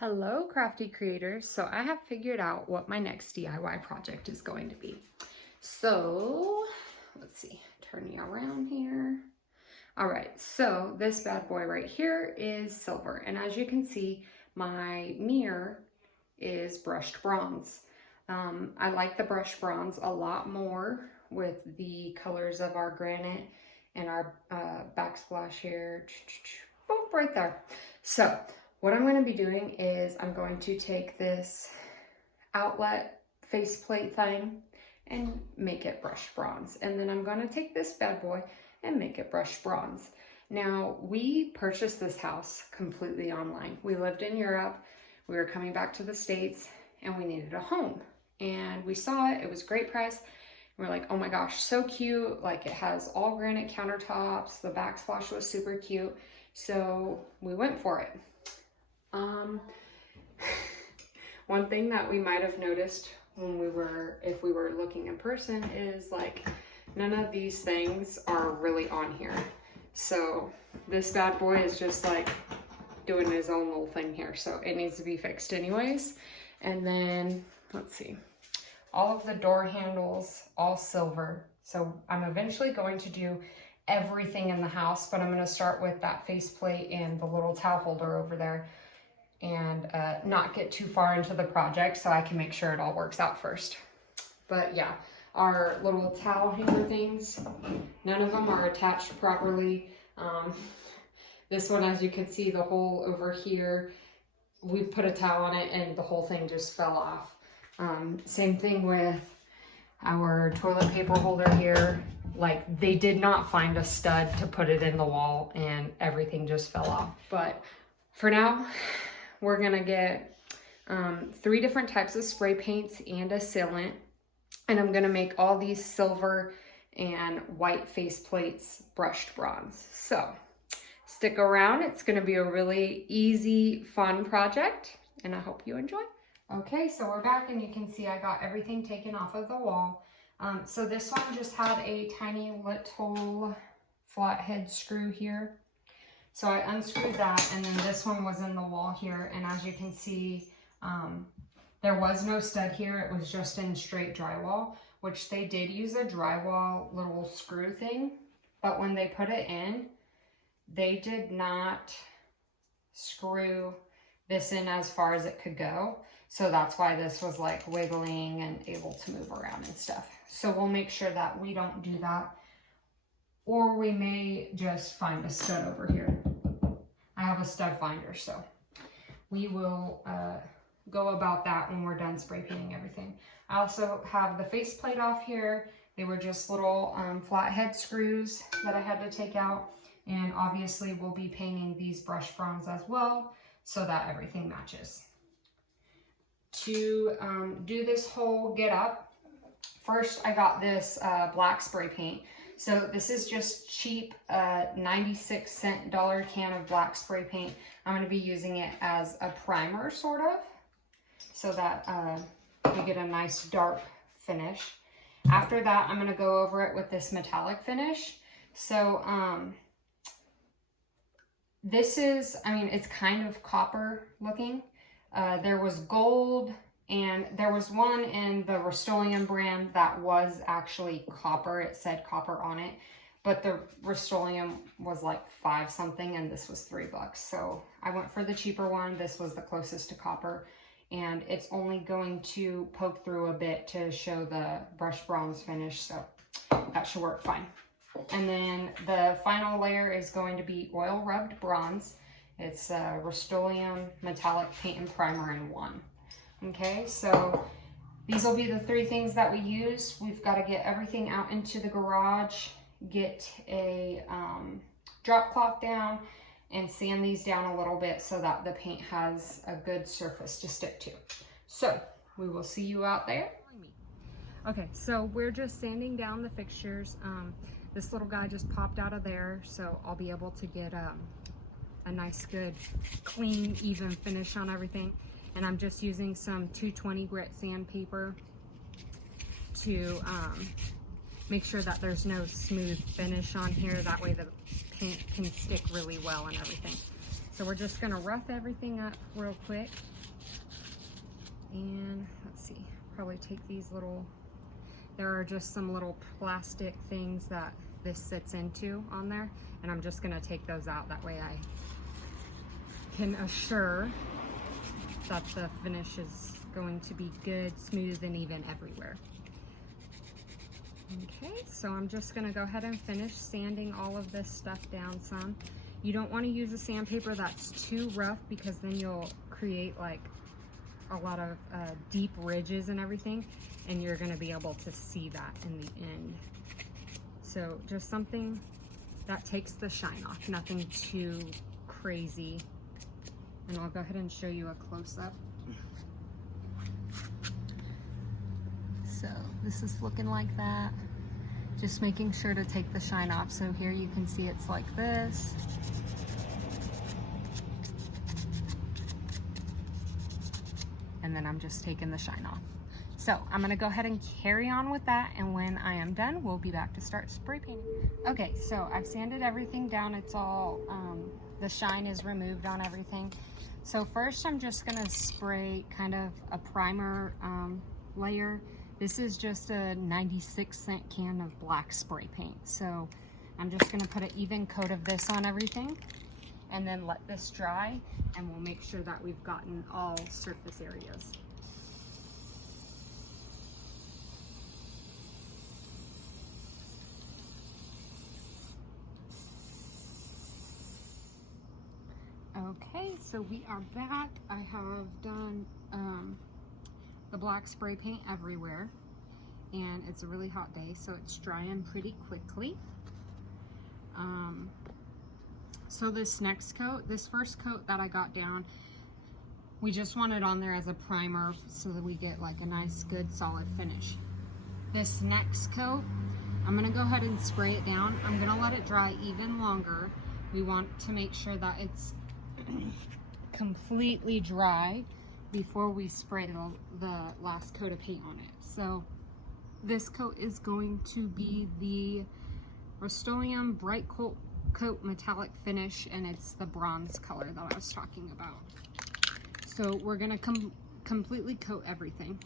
Hello, crafty creators. So I have figured out what my next DIY project is going to be. So let's see, turn you around here. All right, so this bad boy right here is silver. And as you can see, my mirror is brushed bronze. I like the brushed bronze a lot more with the colors of our granite and our backsplash here. Boom, right there. So what I'm going to be doing is I'm going to take this outlet faceplate thing and make it brushed bronze. And then I'm going to take this bad boy and make it brushed bronze. Now, we purchased this house completely online. We lived in Europe. We were coming back to the States and we needed a home. And we saw it. It was a great price. We're like, oh my gosh, so cute. Like, it has all granite countertops. The backsplash was super cute. So we went for it. One thing that we might have noticed when if we were looking in person is like none of these things are really on here. So this bad boy is just like doing his own little thing here. So it needs to be fixed anyways. And then let's see, all of the door handles, all silver. So I'm eventually going to do everything in the house, but I'm going to start with that faceplate and the little towel holder over there, and not get too far into the project so I can make sure it all works out first. But yeah, our little towel hanger things, none of them are attached properly. This one, as you can see, the hole over here, we put a towel on it and the whole thing just fell off. Same thing with our toilet paper holder here. Like, they did not find a stud to put it in the wall and everything just fell off. But for now, we're gonna get 3 different types of spray paints and a sealant. And I'm gonna make all these silver and white face plates brushed bronze. So stick around, it's gonna be a really easy, fun project, and I hope you enjoy. Okay, so we're back and you can see I got everything taken off of the wall. So this one just had a tiny little flathead screw here. So I unscrewed that, and then this one was in the wall here, and as you can see, there was no stud here. It was just in straight drywall, which they did use a drywall little screw thing, but when they put it in, they did not screw this in as far as it could go. So that's why this was like wiggling and able to move around and stuff. So we'll make sure that we don't do that, or we may just find a stud over here. I have a stud finder, so we will go about that when we're done spray painting everything. I also have the faceplate off here. They were just little flathead screws that I had to take out. And obviously we'll be painting these brush bronze as well so that everything matches. To do this whole get up, first I got this black spray paint. So this is just cheap 96-cent can of black spray paint. I'm going to be using it as a primer, sort of, so that we get a nice dark finish. After that, I'm going to go over it with this metallic finish. So this is, I mean, it's kind of copper looking. There was gold, and there was one in the Rust-Oleum brand that was actually copper. It said copper on it, but the Rust-Oleum was like 5 something and this was $3. So I went for the cheaper one. This was the closest to copper, and it's only going to poke through a bit to show the brushed bronze finish. So that should work fine. And then the final layer is going to be oil rubbed bronze. It's Rust-Oleum metallic paint and primer in one. Okay, so these will be the 3 things that we use. We've got to get everything out into the garage, get a drop cloth down, and sand these down a little bit so that the paint has a good surface to stick to. So we will see you out there. Okay, so we're just sanding down the fixtures. This little guy just popped out of there, so I'll be able to get a nice, good, clean, even finish on everything. And I'm just using some 220 grit sandpaper to make sure that there's no smooth finish on here. That way the paint can stick really well and everything. So we're just gonna rough everything up real quick. And let's see, probably take these little, there are just some little plastic things that this sits into on there. And I'm just gonna take those out. That way I can assure that the finish is going to be good, smooth, and even everywhere. Okay, so I'm just gonna go ahead and finish sanding all of this stuff down some. You don't wanna use a sandpaper that's too rough, because then you'll create like a lot of deep ridges and everything, and you're gonna be able to see that in the end. So just something that takes the shine off, nothing too crazy. And I'll go ahead and show you a close-up. So this is looking like that. Just making sure to take the shine off. So here you can see it's like this. And then I'm just taking the shine off. So I'm gonna go ahead and carry on with that, and when I am done, we'll be back to start spray painting. Okay, so I've sanded everything down. It's all, the shine is removed on everything. So first I'm just gonna spray kind of a primer layer. This is just a 96-cent can of black spray paint. So I'm just gonna put an even coat of this on everything, and then let this dry, and we'll make sure that we've gotten all surface areas. Okay, so we are back. I have done the black spray paint everywhere, and it's a really hot day, so it's drying pretty quickly. So this next coat, this first coat that I got down, we just want it on there as a primer so that we get like a nice, good, solid finish. This next coat, I'm gonna go ahead and spray it down. I'm gonna let it dry even longer. We want to make sure that it's completely dry before we spray the last coat of paint on it. So this coat is going to be the Rust-Oleum Bright Coat Metallic Finish, and it's the bronze color that I was talking about. So we're gonna completely coat everything.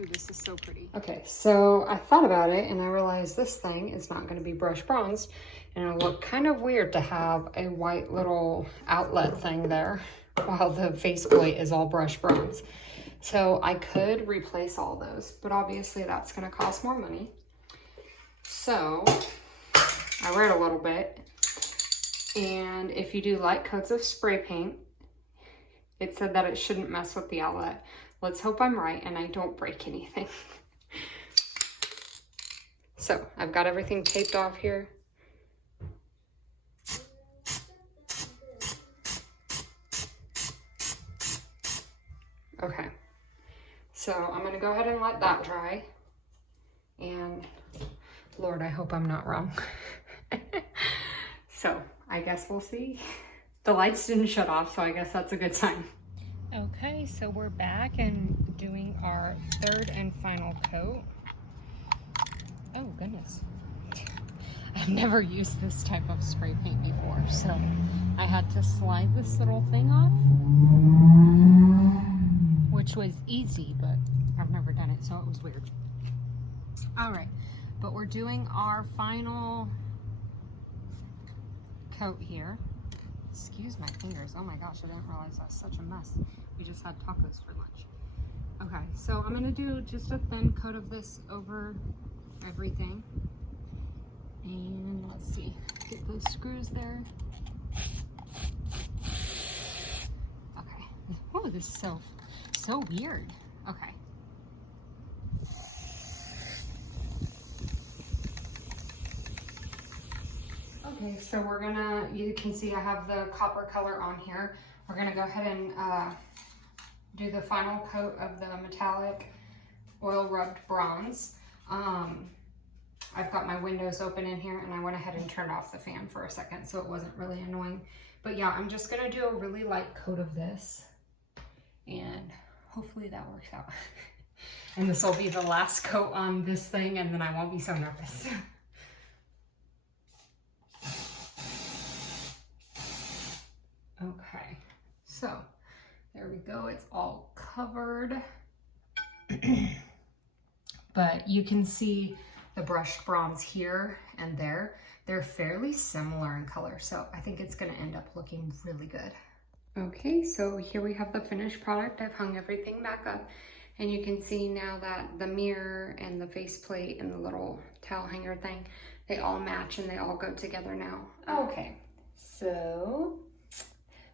Ooh, this is so pretty. Okay, so I thought about it and I realized this thing is not gonna be brushed bronze, and it'll look kind of weird to have a white little outlet thing there while the faceplate is all brushed bronze. So I could replace all those, but obviously that's gonna cost more money. So I read a little bit, and if you do light coats of spray paint, it said that it shouldn't mess with the outlet. Let's hope I'm right and I don't break anything. So I've got everything taped off here. Okay, so I'm gonna go ahead and let that dry. And Lord, I hope I'm not wrong. So I guess we'll see. The lights didn't shut off, so I guess that's a good sign. Okay, so we're back and doing our third and final coat. Oh goodness. I've never used this type of spray paint before, so I had to slide this little thing off, which was easy, but I've never done it, so it was weird. All right, but we're doing our final coat here. Excuse my fingers. Oh my gosh, I didn't realize that's such a mess. We just had tacos for lunch. Okay, so I'm gonna do just a thin coat of this over everything. And let's see, get those screws there. Okay. Oh, this is so weird. Okay. Okay, so we're gonna, you can see I have the copper color on here. We're gonna go ahead and do the final coat of the metallic oil rubbed bronze. I've got my windows open in here, and I went ahead and turned off the fan for a second, so it wasn't really annoying. But yeah, I'm just gonna do a really light coat of this, and hopefully that works out. And this will be the last coat on this thing, and then I won't be so nervous. Okay, so there we go. It's all covered. But you can see the brushed bronze here and there. They're fairly similar in color, so I think it's gonna end up looking really good. Okay, so here we have the finished product. I've hung everything back up, and you can see now that the mirror and the faceplate and the little towel hanger thing, they all match and they all go together now. Okay, so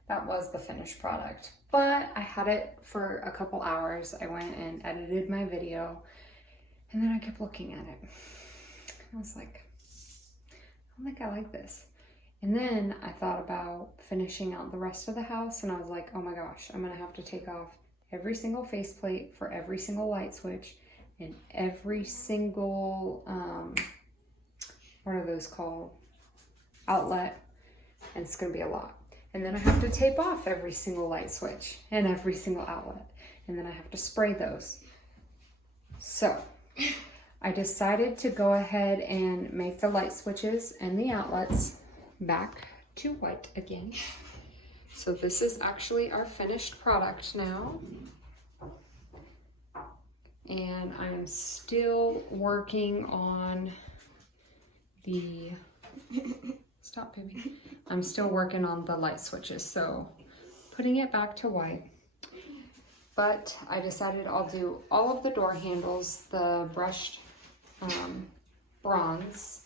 that was the finished product, but I had it for a couple hours. I went and edited my video, and then I kept looking at it. I was like, I don't think I like this. And then I thought about finishing out the rest of the house, and I was like, oh my gosh, I'm gonna have to take off every single faceplate for every single light switch and every single, what are those called? Outlet, and it's gonna be a lot. And then I have to tape off every single light switch and every single outlet, and then I have to spray those. So I decided to go ahead and make the light switches and the outlets back to white again. So this is actually our finished product now. And I'm still working on the, stop baby. I'm still working on the light switches, so putting it back to white. But I decided I'll do all of the door handles, the brushed bronze,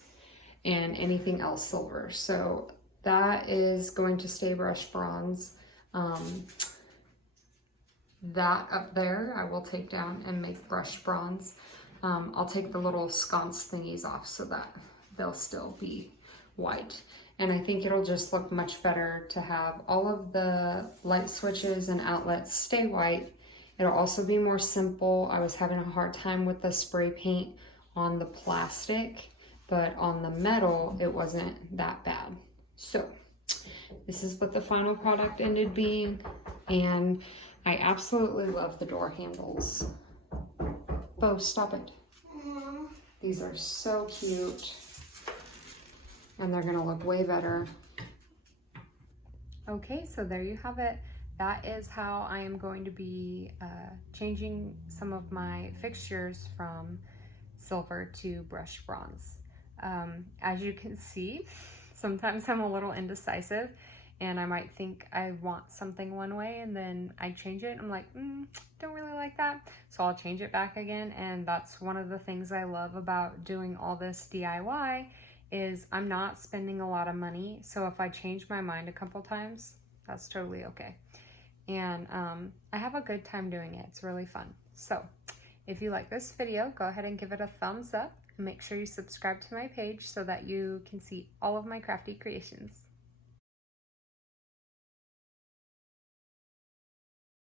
and anything else silver. So that is going to stay brushed bronze. That up there I will take down and make brushed bronze. I'll take the little sconce thingies off so that they'll still be white. And I think it'll just look much better to have all of the light switches and outlets stay white. It'll also be more simple. I was having a hard time with the spray paint on the plastic, but on the metal, it wasn't that bad. So this is what the final product ended being, and I absolutely love the door handles. Bo, stop it. These are so cute, and they're gonna look way better. Okay, so there you have it. That is how I am going to be changing some of my fixtures from silver to brushed bronze. As you can see, sometimes I'm a little indecisive, and I might think I want something one way, and then I change it. I'm like, don't really like that. So I'll change it back again. And that's one of the things I love about doing all this DIY is I'm not spending a lot of money. So if I change my mind a couple times, that's totally okay. And I have a good time doing it. It's really fun. So if you like this video, go ahead and give it a thumbs up. Make sure you subscribe to my page so that you can see all of my crafty creations.